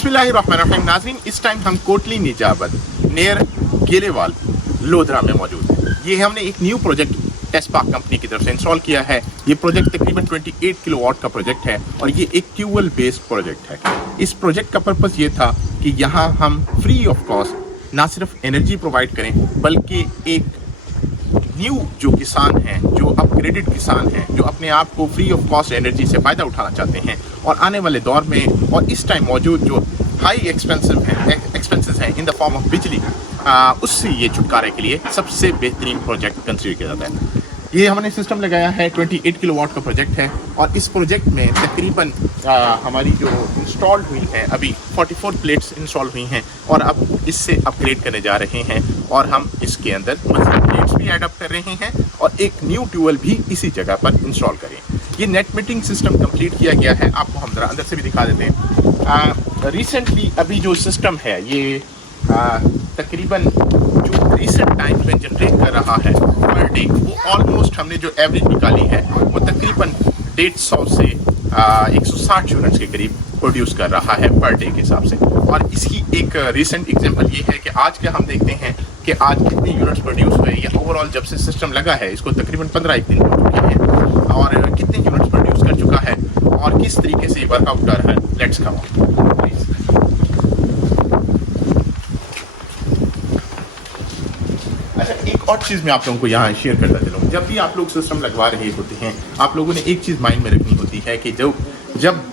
बिस्मिल्लाहिर्रहमानिर्रहीम। नाज़रीन, इस टाइम हम कोटली निजाबत नियर गेलेवाल लोधरा में मौजूद हैं। ये हमने एक न्यू प्रोजेक्ट टेस्पाक कंपनी की तरफ से इंस्टॉल किया है। ये प्रोजेक्ट तकरीबन 28 किलोवाट का प्रोजेक्ट है और ये एक ट्यूबवेल बेस्ड प्रोजेक्ट है। इस प्रोजेक्ट का पर्पज़ ये था कि यहाँ हम फ्री ऑफ कॉस्ट ना सिर्फ एनर्जी प्रोवाइड करें बल्कि एक न्यू जो किसान हैं, जो अपग्रेडेड किसान हैं, जो अपने आप को फ्री ऑफ कॉस्ट एनर्जी से फ़ायदा उठाना चाहते हैं और आने वाले दौर में और इस टाइम मौजूद जो हाई एक्सपेंसेस हैं इन द फॉर्म ऑफ बिजली, उससे ये छुटकारे के लिए सबसे बेहतरीन प्रोजेक्ट कंसीडर किया जाता है। ये हमने सिस्टम लगाया है, 28 किलोवाट का प्रोजेक्ट है और इस प्रोजेक्ट में तकरीबन हमारी जो इंस्टॉल हुई है अभी 44 प्लेट्स इंस्टॉल हुई हैं और अब इससे अपग्रेड करने जा रहे हैं और हम इसके अंदर मज़ीद प्लेट्स भी ऐड अप कर रहे हैं और एक न्यू ट्यूबवेल भी इसी जगह पर इंस्टॉल करें। ये नेट मीटरिंग सिस्टम कंप्लीट किया गया है। आपको हम ज़रा अंदर से भी दिखा देते हैं। रिसेंटली अभी जो सिस्टम है ये तकरीबन जो रिसेंट टाइम में जनरेट कर रहा है पर डे, वो ऑलमोस्ट हमने जो एवरेज निकाली है वो तकरीबन 150 से 160 यूनिट्स के करीब प्रोड्यूस कर रहा है पर डे के हिसाब से। और इसकी एक रिसेंट एग्जांपल ये है कि आज का हम देखते हैं कि आज कितने यूनिट्स प्रोड्यूस हुए या ओवरऑल जब से सिस्टम लगा है इसको तकरीबन 15 दिन हो चुके हैं और कितने यूनिट्स प्रोड्यूस कर चुका है और किस तरीके से वर्कआउट कर रहा है। Let's come please. एक और चीज़ मैं आप लोगों को यहाँ शेयर करता चलूँ। जब भी आप लोग सिस्टम लगवा रहे होते हैं आप लोगों ने एक चीज़ माइंड में रखनी होती है कि जब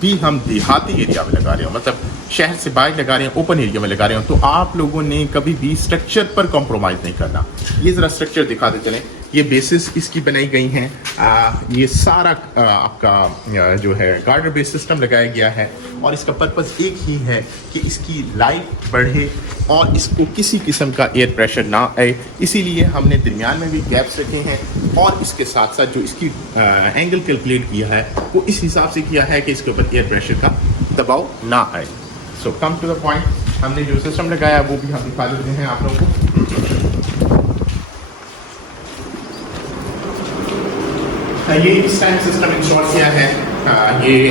भी हम देहाती एरिया में लगा रहे हो, मतलब शहर से बाहर लगा रहे हैं, ओपन एरिया में लगा रहे हो, तो आप लोगों ने कभी भी स्ट्रक्चर पर कॉम्प्रोमाइज़ नहीं करना। ये ज़रा स्ट्रक्चर दिखाते चलें। ये बेसिस इसकी बनाई गई हैं। ये सारा आपका जो है गार्डर बेस सिस्टम लगाया गया है और इसका पर्पज़ एक ही है कि इसकी लाइफ बढ़े और इसको किसी किस्म का एयर प्रेशर ना आए। इसीलिए हमने दरमियान में भी गैप्स रखे हैं और इसके साथ साथ जो इसकी एंगल कैलकुलेट किया है वो इस हिसाब से किया है कि इसके ऊपर एयर प्रेशर का दबाव ना आए। सो कम टू द पॉइंट, हमने जो सिस्टम लगाया वो भी हम दिखा देते हैं आप लोगों को। ये इस टाइम सिस्टम इंस्टॉल किया है। ये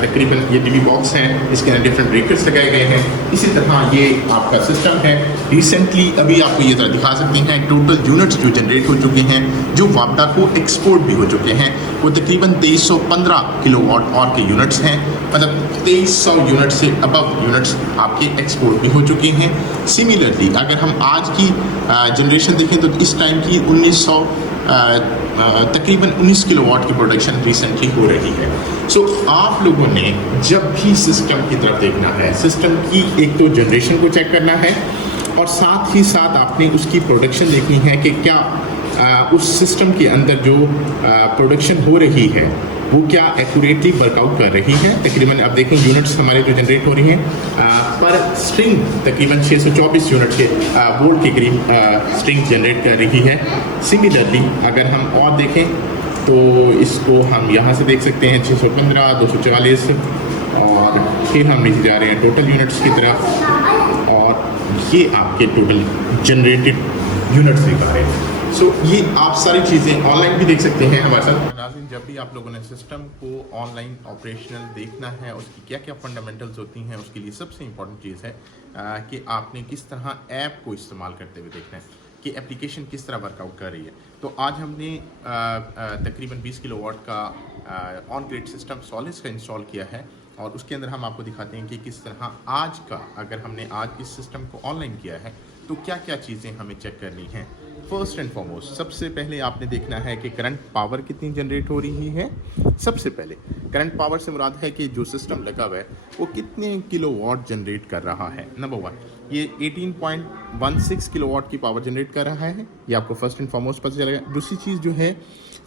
तकरीबन ये टीवी बॉक्स हैं, इसके अंदर डिफरेंट ब्रेकर्स लगाए गए हैं। इसी तरह ये आपका सिस्टम है। रिसेंटली अभी आपको ये तरह दिखा सकते हैं टोटल यूनिट्स जो जनरेट हो चुके हैं, जो वापडा को एक्सपोर्ट भी हो चुके हैं, वो तकरीबन 2315 किलोवाट और के यूनिट्स हैं। मतलब 2300 यूनिट से अबव यूनिट्स आपके एक्सपोर्ट भी हो चुके हैं। सिमिलरली अगर हम आज की जनरेशन देखें तो इस टाइम की 1900 तकरीबन 19 किलोवाट की प्रोडक्शन रिसेंटली हो रही है। सो आप लोगों ने जब भी सिस्टम की तरफ देखना है, सिस्टम की एक तो जनरेशन को चेक करना है और साथ ही साथ आपने उसकी प्रोडक्शन देखनी है कि क्या उस सिस्टम के अंदर जो प्रोडक्शन हो रही है वो क्या एक्यूरेटली वर्कआउट कर रही है। तकरीबन अब देखें यूनिट्स हमारे जो जनरेट हो रही हैं पर स्ट्रिंग तकरीबन 624 यूनिट के बोर्ड के करीब स्ट्रिंग जनरेट कर रही है। सिमिलरली अगर हम और देखें तो इसको हम यहाँ से देख सकते हैं 615, 244 और फिर हम नीचे जा रहे हैं टोटल यूनिट्स की तरफ और ये आपके टोटल जनरेटेड यूनिट्स दिखा रहे हैं। सो ये आप सारी चीज़ें ऑनलाइन भी देख सकते हैं हमारे साथ। नाज़रीन, जब भी आप लोगों ने सिस्टम को ऑनलाइन ऑपरेशनल देखना है, उसकी क्या क्या फंडामेंटल्स होती हैं, उसके लिए सबसे इम्पॉर्टेंट चीज़ है कि आपने किस तरह ऐप को इस्तेमाल करते हुए देखना है कि एप्लीकेशन किस तरह वर्कआउट कर रही है। तो आज हमने तकरीबन 20 किलोवाट का ऑन ग्रिड सिस्टम सॉलिस का इंस्टॉल किया है और उसके अंदर हम आपको दिखाते हैं कि किस तरह आज का, अगर हमने आज इस सिस्टम को ऑनलाइन किया है तो क्या क्या चीज़ें हमें चेक करनी हैं। फर्स्ट एंड फॉरमोस्ट सबसे पहले आपने देखना है कि करंट पावर कितनी जनरेट हो रही है। सबसे पहले करंट पावर से मुराद है कि जो सिस्टम लगा हुआ है वो कितने किलोवाट जनरेट कर रहा है। नंबर 1, ये 18.16 किलोवाट की पावर जनरेट कर रहा है, ये आपको फर्स्ट एंड फॉरमोस्ट पता चलेगा। दूसरी चीज़ जो है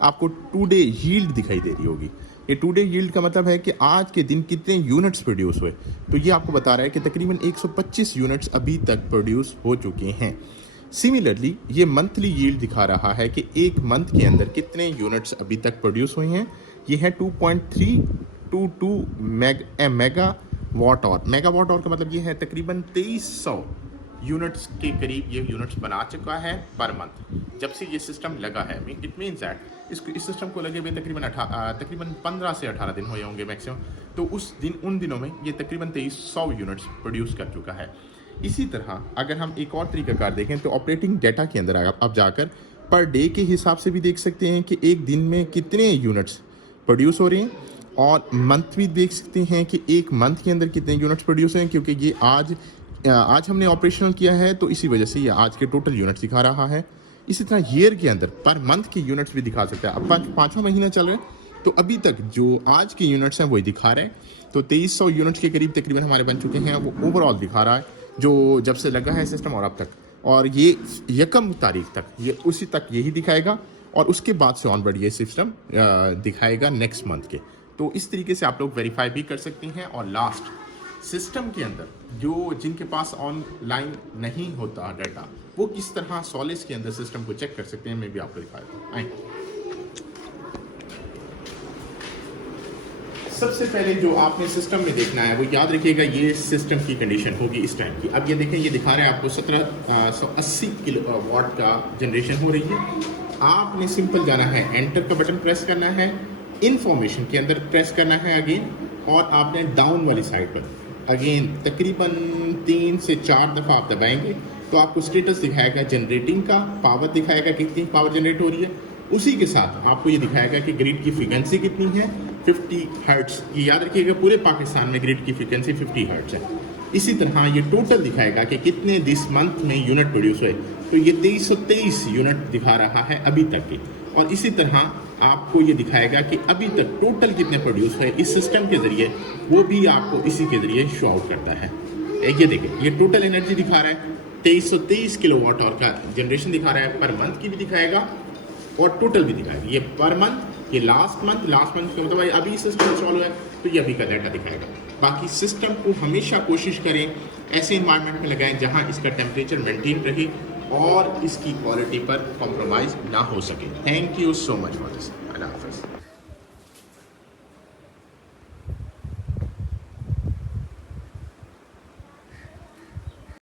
आपको 2 डे यील्ड दिखाई दे रही होगी। ये 2 डे यील्ड का मतलब है कि आज के दिन कितने यूनिट्स प्रोड्यूस हुए, तो ये आपको बता रहा है कि तकरीबन 125 यूनिट्स अभी तक प्रोड्यूस हो चुके हैं। सिमिलरली ये मंथली यील्ड दिखा रहा है कि एक मंथ के अंदर कितने यूनिट्स अभी तक प्रोड्यूस हुए हैं। ये है 2.322 megawatt hour. Megawatt hour का मतलब ये है तकरीबन 2300 यूनिट्स के करीब ये यूनिट्स बना चुका है पर मंथ जब से ये सिस्टम लगा है। इट मीन्स दैट इस सिस्टम को लगे हुए तकरीबन 15 से 18 दिन हुए होंगे मैक्सिमम। तो उन दिनों में ये तकरीबन 2300 यूनिट्स प्रोड्यूस कर चुका है। इसी तरह अगर हम एक और तरीकाकार देखें तो ऑपरेटिंग डेटा के अंदर आप जाकर पर डे के हिसाब से भी देख सकते हैं कि एक दिन में कितने यूनिट्स प्रोड्यूस हो रहे हैं, और मंथ भी देख सकते हैं कि एक मंथ के अंदर कितने यूनिट्स प्रोड्यूस हैं, क्योंकि ये आज हमने ऑपरेशनल किया है तो इसी वजह से ये आज के टोटल यूनिट्स दिखा रहा है। इसी तरह ईयर के अंदर पर मंथ के यूनिट्स भी दिखा सकता है। अब पाँचवा महीना चल रहा है तो अभी तक जो आज के यूनिट्स हैं वही दिखा रहे हैं। तो 2300 यूनिट्स के करीब तकरीबन हमारे बन चुके हैं, वो ओवरऑल दिखा रहा है जो जब से लगा है सिस्टम और अब तक। और ये 1 तारीख तक ये उसी तक यही दिखाएगा, और उसके बाद से ऑनवर्ड ये सिस्टम दिखाएगा नेक्स्ट मंथ के। तो इस तरीके से आप लोग वेरीफाई भी कर सकते हैं। और लास्ट सिस्टम के अंदर जिनके पास ऑनलाइन नहीं होता डाटा, वो किस तरह सॉलिस के अंदर सिस्टम को चेक कर सकते हैं, मैं भी आपको दिखाता हूँ। सबसे पहले जो आपने सिस्टम में देखना है वो याद रखिएगा, ये सिस्टम की कंडीशन होगी इस टाइम की। अब ये देखें, ये दिखा रहे हैं आपको 1780 किलोवाट का जनरेशन हो रही है। आपने सिंपल जाना है, एंटर का बटन प्रेस करना है, इन्फॉर्मेशन के अंदर प्रेस करना है अगेन, और आपने डाउन वाली साइड पर अगेन तकरीबन 3 से 4 दफ़ा आप दबाएंगे तो आपको स्टेटस दिखाएगा जनरेटिंग का, पावर दिखाएगा कितनी पावर जनरेट हो रही है। उसी के साथ आपको ये दिखाएगा कि ग्रिड की फ्रीक्वेंसी कितनी है, 50 हर्ट्ज। ये याद रखिएगा पूरे पाकिस्तान में ग्रिड की फ्रीक्वेंसी 50 हर्ट्ज है। इसी तरह ये टोटल दिखाएगा कि कितने दिस मंथ में यूनिट प्रोड्यूस हुए, तो ये 2323 यूनिट दिखा रहा है अभी तक के। और इसी तरह आपको ये दिखाएगा कि अभी तक टोटल कितने प्रोड्यूस हुए इस सिस्टम के ज़रिए, वो भी आपको इसी के ज़रिए शो आउट करता है। ये देखिए, ये टोटल एनर्जी दिखा रहा है 2323 किलोवाट और का जनरेशन दिखा रहा है, पर मंथ की भी दिखाएगा और टोटल भी दिखाएगा। ये पर मंथ, ये लास्ट मंथ का मतलब अभी सिस्टम इंस्टॉल हुआ है तो ये अभी का डाटा दिखाएगा। बाकी सिस्टम को हमेशा कोशिश करें ऐसे इन्वायरमेंट में लगाएं जहां इसका टेम्परेचर मेंटेन रहे और इसकी क्वालिटी पर कॉम्प्रोमाइज़ ना हो सके। Thank you so much for this.